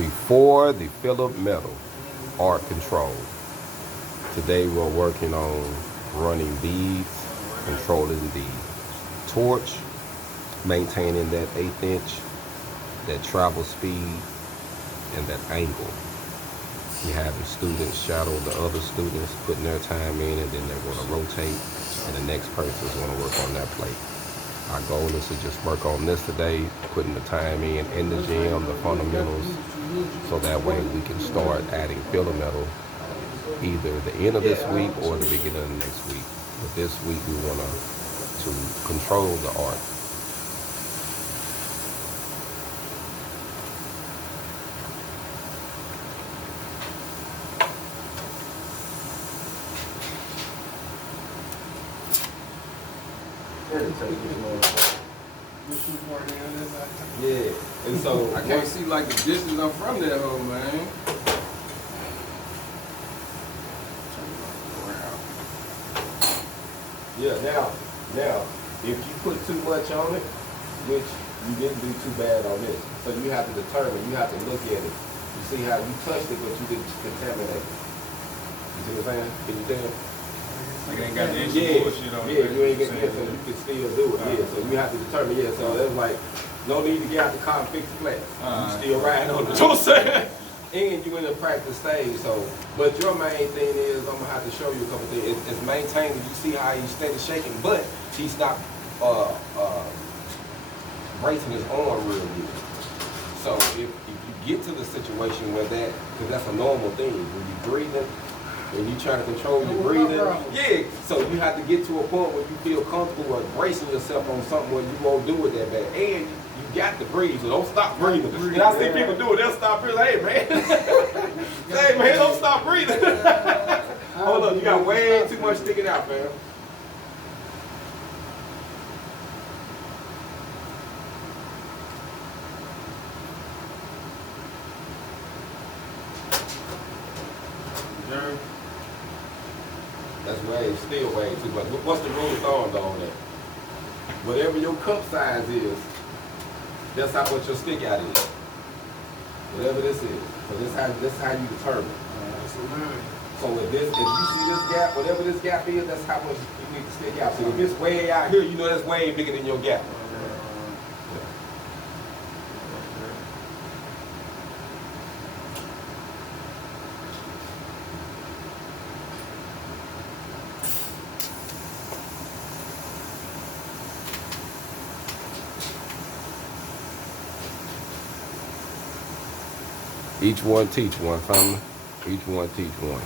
Before the fillet metal art control. Today we're working on running beads, controlling the torch, maintaining that 1/8 inch, that travel speed, and that angle. You're having students shadow the other students, putting their time in, and then they're going to rotate, and the next person is going to work on that plate. Our goal is to just work on this today, putting the time in the gym, the fundamentals, so that way we can start adding fillet metal either the end of this week or the beginning of the next week. But this week we want to control the art. Yeah, and so I can't see like the distance I'm from that hole, man. yeah, now, if you put too much on it, which you didn't do too bad on this, so you have to determine, you have to look at it. You see how you touched it, but you didn't contaminate it. You see what I'm saying? Can you tell? Like I ain't got the extra bullshit on it. Yeah, you ain't get this, so you can still do it. Yeah, so you have to determine. Yeah, so that's like no need to get out the car and fix the flat. You still riding on it. You know what I'm saying? And you in the practice stage. So, but your main thing is I'm gonna have to show you a couple things. It's maintaining. You see how he's steady shaking, but he's not bracing his arm real good. So if you get to the situation where that, because that's a normal thing when you're breathing. When you try to control your breathing, yeah. So you have to get to a point where you feel comfortable or bracing yourself on something where you won't do it that bad. And you got to breathe, so don't stop breathing. And I see people do it, they'll stop breathing. Hey man, hey man, don't stop breathing. Hold up, you got way too much sticking out, man. That's still way too much. What's the rule of thumb though on that? Whatever your cup size is, that's how much your stick out is. Whatever this is. So this how you determine. So if you see this gap, whatever this gap is, that's how much you need to stick out. So if it's way out here, you know that's way bigger than your gap. Each one teach one, family. Each one teach one.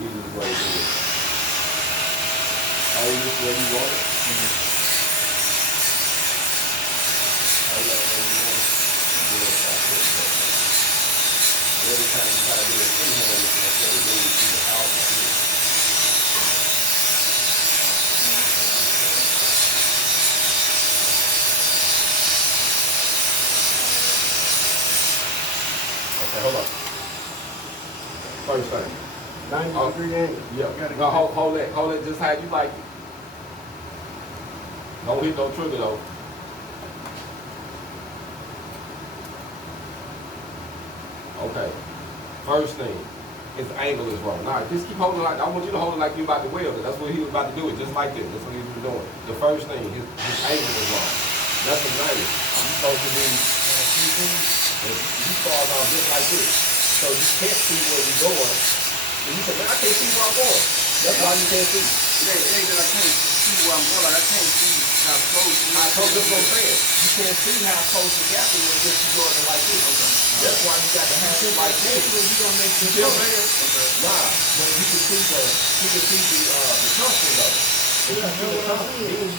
Easiest way to do it. Hold this where you want it. Hold that where you want it. Do it like this. Every time you try to do a freehand, it's going to say, do it out like this. Okay, hold up. First thing. 90-degree angle. Yeah. No, hold it just how you like it. Don't hit no trigger though. Okay. First thing, his angle is wrong. Now, just keep holding like I want you to hold it like you're about to weld it. That's what he was about to do it, just like this. That's what he was doing. The first thing, his angle is wrong. That's a 90. You're supposed to be. You start off just like this, so you can't see where you're going. And you say, man, I can't see where I'm going. That's why you can't see. It ain't that I can't see where I'm going. Like I can't see how close. That's what I'm saying. You can't see how close the gap is if you're going like this. Okay. That's why you got to have it like this. You're gonna make the okay. Nah, but you can see the junction though. Yeah, that's what I'm saying.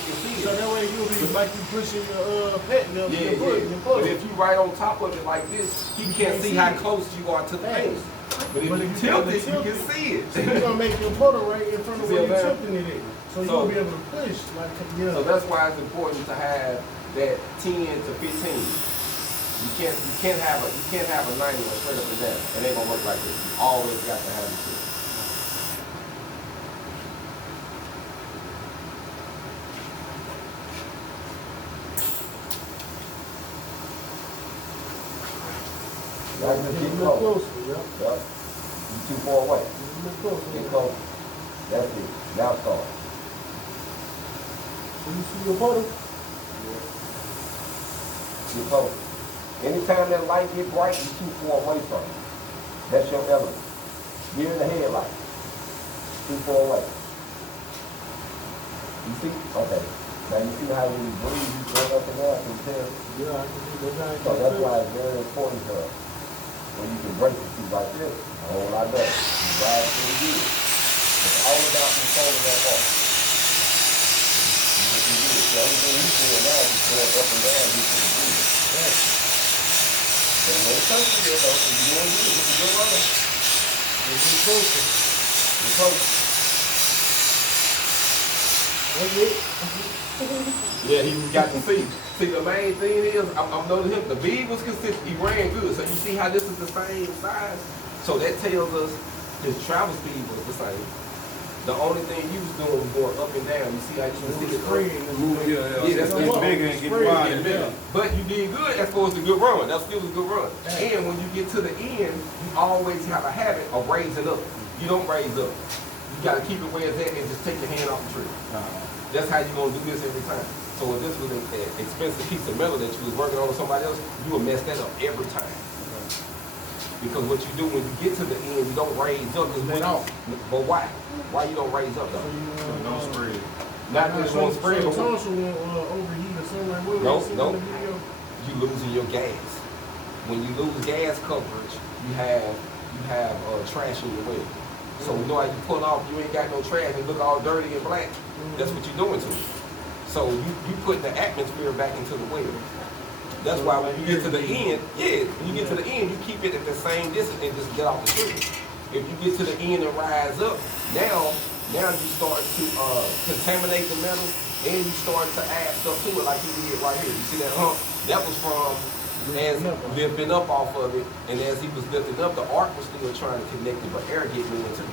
So that way you'll be like you pushing your pet nail. Yeah. But if you right on top of it like this, he can't see how close you are to the face. But if you tilt it, you can see it. So you're gonna make your puddle right in front of where you're tilting it in. So you'll be able to push like So that's why it's important to have that 10 to 15. can't have a 90 or straight up and down. It ain't gonna work like this. You always got to have it too. That's Get the a keep little close. closer, yep. Yep. You too far away. Get a little closer. Get close. That's it. Now start. So you see your bottom? Get close. Anytime that light get bright, you too far away from it. That's your element. You're in the headlight. Too far away. You see? Okay. Now you see how when you breathe, you go up and down, you tell? Yeah, I can see that. So that's why it's very important to us. When you can break it through like this, a whole lot better. You ride through the gear. It's all about controlling that arc. You can do it. The only thing he's doing now is just going up and down due to the breathing. Right. But when it comes to this though, if you're doing good, it's a good run. Get closer. You're close. That's it. Yeah, he got to see. See, the main thing is, I'm noticing him, the bead was consistent. He ran good. So you see how this is the same size? So that tells us his travel speed was the same. The only thing he was doing was going up and down. You see how you can see it Spraying. Yeah, that's Get bigger and get Spraying. wider. Yeah. But you did good as far as the good run. That still was a good run. And when you get to the end, you always have a habit of raising up. You don't raise up. You got to keep it where it's at and just take your hand off the tree. That's how you're going to do this every time. So if this was an expensive piece of metal that you was working on with somebody else, you would mess that up every time. Because what you do when you get to the end, you don't raise up. But why? Why you don't raise up though? Don't spread. Not just one spread, So but Tulsa won't overheat or something like what Nope, we see nope. in the video. you losing your gas. When you lose gas coverage, you have trash in your wheel. So you know how you pull off, you ain't got no trash and look all dirty and black. That's what you're doing to it. So you put the atmosphere back into the wheel. That's why when you get to the end, when you get to the end, you keep it at the same distance and just get off the street. If you get to the end and rise up, now you start to contaminate the metal and you start to add stuff to it like you did right here. You see that hump? That was from as lifting up off of it, and as he was lifting up, the arc was still trying to connect it, but air getting in too.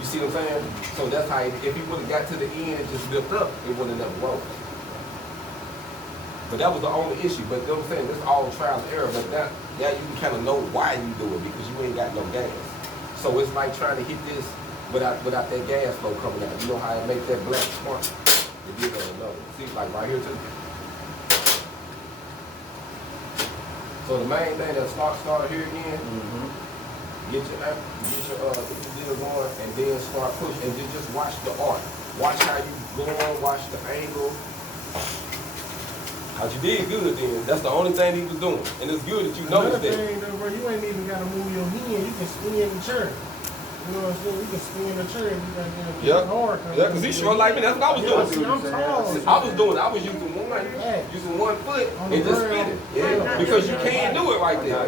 You see what I'm saying? So that's how, if he would have got to the end and just lift up, it would have never rolled. But that was the only issue. But you know what I'm saying? This is all trial and error. But now you can kind of know why you do it because you ain't got no gas. So it's like trying to hit this without that gas flow coming out. You know how it make that black spark? It did another. See, like right here too. So the main thing that start here again. Get your deal going, and then start pushing, and then just watch the arc. Watch how you going. Watch the angle. How you did good then. That's the only thing he was doing. And it's good that you noticed that. Another thing though, bro, you ain't even got to move your hand. You can spin the chair. You know what I'm saying? You can spin the chair if you got to Yep. hard. Yeah, because he's short like me. That's what I was doing. See, I'm tall. I was using one foot and just spinning. Yeah. Because you can't do it right there.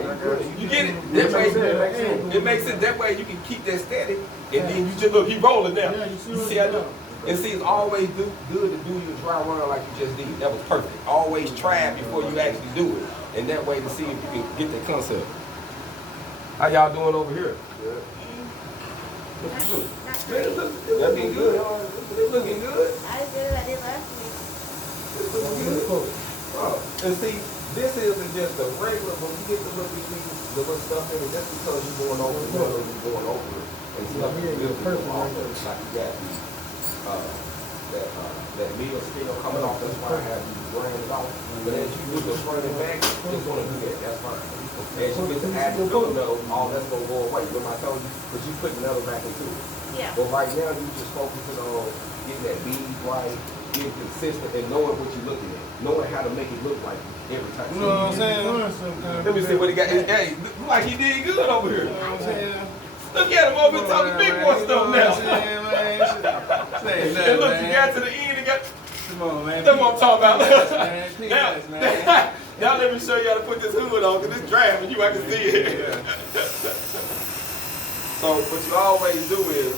You get it? That way, it makes it that way you can keep that steady. And then you just look, he rolling now. Yeah, You see how I do? And see, it's always good to do your dry run like you just did. That was perfect. Always try it before you actually do it. And that way to see if you can get that concept. How y'all doing over here? Good. Looking good. Looking good. It's looking good. I did what I did last week. It's looking good. Oh, and see, this isn't just a regular, but we get to look at the little stuff in it. That's because you're going over the metal, you're going over it. And stuff is really going off of it. Like you got that meal still coming off. That's why I have you grain it off. But as you do the front and back, it's going to do that. That's fine. As you get to add the filler metal, all that's going to go away. Remember I told you? But you put the metal back into it. Yeah. But right now, you just focusing on getting that bead right, getting consistent, and knowing what you're looking at. Knowing how to make it look like every time. You know what I'm saying? Let me see what he got. Hey, look like he did good over here. You know what I'm saying? Look at him over here talking big boy stuff now. Say And look, you got to the end and got. Come on, man. That's what I'm talking about. Man, Now, peanuts, man. now let me show you how to put this hood on, because it's driving you, I can see it. So what you always do is,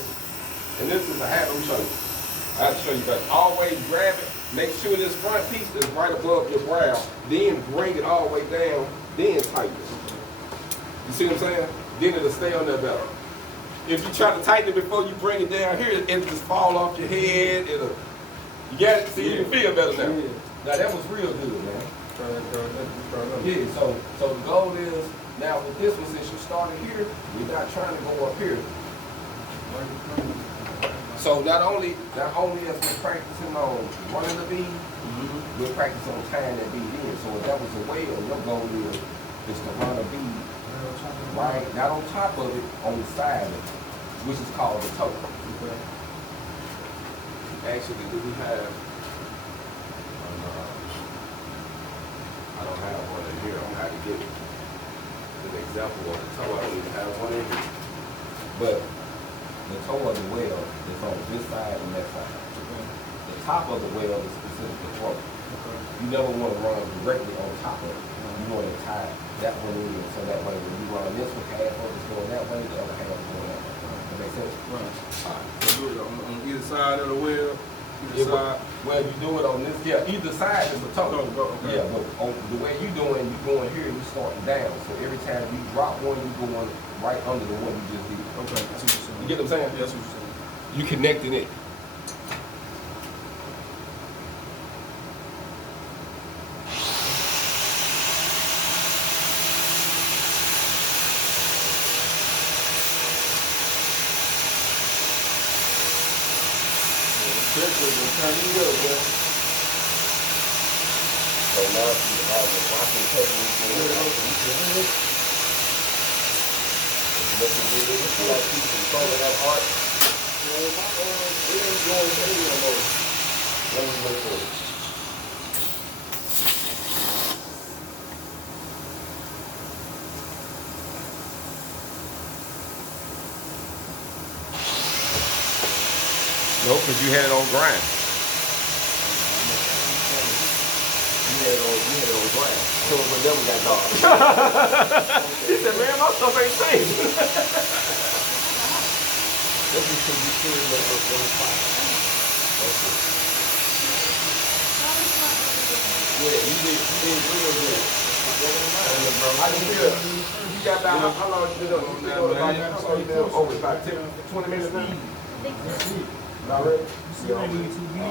and this is a habit, let me show you. I have to show you, but always grab it Make sure this front piece is right above your brow. Then bring it all the way down. Then tighten it. You see what I'm saying? Then it'll stay on there better. If you try to tighten it before you bring it down here, it'll just fall off your head. You got it? See, you can feel better now. Yeah. Now that was real good, man. Yeah, so the goal is, now with this one, since you started here, we're not trying to go up here. So not only as we're practicing on running the bead, we're practicing on tying that bead in. So if that was a weld, your goal is to run a bead right, not on top of it, on the side of it, which is called the toe. Okay. Actually, do we have? I don't have one in here. I'm gonna have to get an example of the toe. I don't even have one in here. But the toe of the weld is on this side and that side. Okay. The top of the weld is specific to throat. Okay. You never want to run directly on top of it. You want to tie that one in, so that way when you run this one, half of it's going that way, the other half is going that way. That makes sense? Right. All right. So do it on either side of the wheel. Yeah, well, you do it on this. Yeah, either side is a toe. Okay. Yeah, but on the way you doing, you going here, you starting down. So every time you drop one, you going right under the one you just did. Okay. That's what you're saying. You get what I'm saying? Yeah, that's what you're saying. You connecting it. That's what turn you up, man. So now you have the rocking technique. Looking good. It's like you controlling that art. Man, my it ain't going crazy no more. Let me look for it. No, because you had it on grind. You had it on grind. So it never got dark. He said, man, my stuff ain't changing. That's because you sure it was one spot. That's it. Yeah, you did real good. I can feel it. You got about, how long you been on now, man? How long you been over? About 10, 20 minutes now? Already? You need to be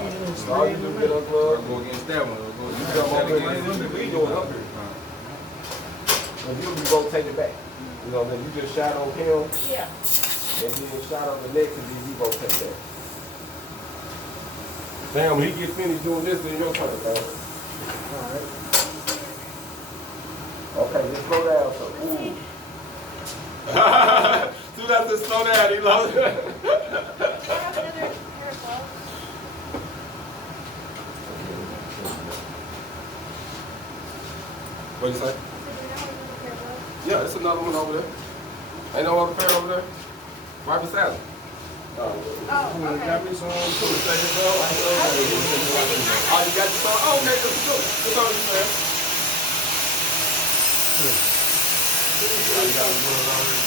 All you do is get unplugged. Go against that one. You come over here. We doing up here. And you rotate it back. You know, then you just shot on him. Yeah. And then shot on the next, and then you rotate that. Damn, when he get finished doing this, then your turn, man. Alright. Okay, just slow down. So, ooh. Soon as I slow down, he lost it. What'd you say? Yeah, there's another one over there. Ain't no other pair over there? Right beside him. Oh, okay. Got me some too. Say this up. Oh, you got your song? Oh, okay, let's do it. What's on you, man? You got one already.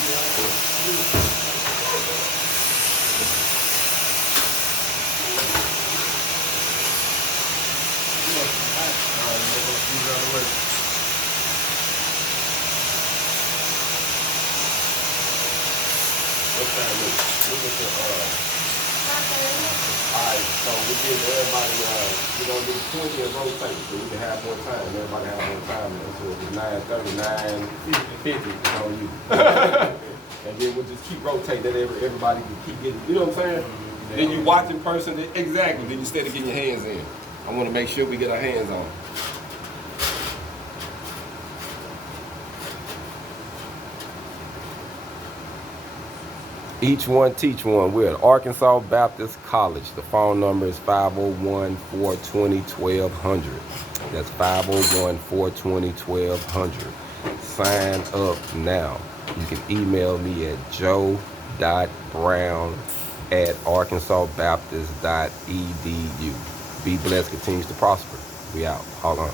What time is it? Look at the, alright, so we give everybody, we're going to do 20 and rotate, so we can have more time. Everybody have more time. So it's 9:30, 9:50, it's on you. And then we'll just keep rotating that everybody can keep getting, you know what I'm saying? Then you watch in person, exactly, then instead of getting your hands in. I want to make sure we get our hands on. Each one, teach one. We're at Arkansas Baptist College. The phone number is 501-420-1200. That's 501-420-1200. Sign up now. You can email me at joe.brown@arkansasbaptist.edu. Be blessed, continues to prosper. We out. Hold on.